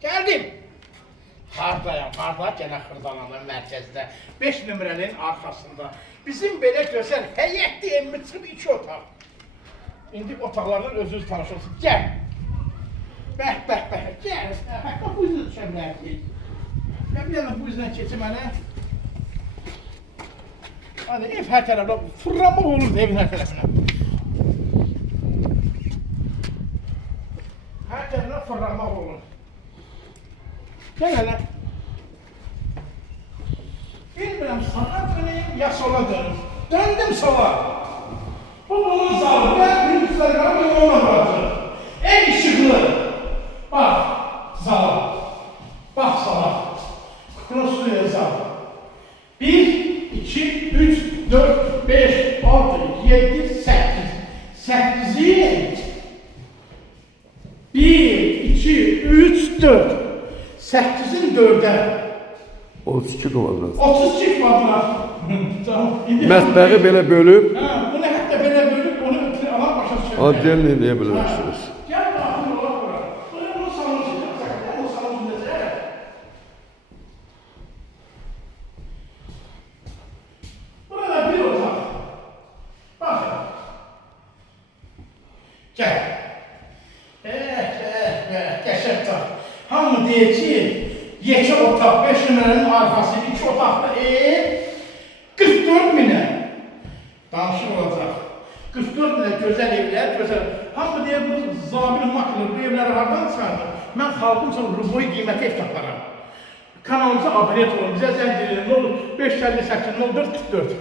Geldim. Hardayam, harda gene Xırdalanın mərkəzdə. 5 nömrənin arxasında. Bizim belə gözəl həyətli evimiz çıxıb 2 otaq. İndi otaqlardan özünüz tanış olsun. Gəl. Bəh, gəl. Hətta bu yüzden düşə bilərsiniz. Gəl, bir yana bu yüzden keçim mənə. Hadi ev hər tərəfdə fırlanmaq olurdu evin hər tərəfinə. Hər tərəfdə fırlanmaq olur. Gel hele. Bilmirəm sağa döneyim ya sola dönüm. Döndüm sola. Bu bunun zalı. Ben büyüklerden bir ona bırakırım. En ışıklı. Bak zala. Bak zala. Crossluya zal. 1, 2, 3, 4, 5, 6, 7, 8. 8'i 1, 2, 3, 4. 8'in 4'e. 32 kvadrat. 32 kvadrat. Tamam. Mətbəxi belə bölüb, Bunu hətta belə bölüb, onu alan başa düşürəm. addiyenlə eləyə bilərsiniz. Gəl daxil ola bura. Buraya bunu salon içində, bunu salon içində. Burada bir otaq. Bakın. Gəl. Qəşəng otaq. Hamı deyir ki, yekə otaq, 5 nömrənin arxası, 2 otaqlı ev 44 minə. Danışıq olacaq. 44 minə gözəl evlər, gözəl. Hamı deyir, bu zabil makılır, bu evləri hardan çıxardır? Mən xalqım sana ruboy qiyməti ev taparam. Kanalımıza abunət olun, bizə zəng edin, ne olur 558, 04, 44.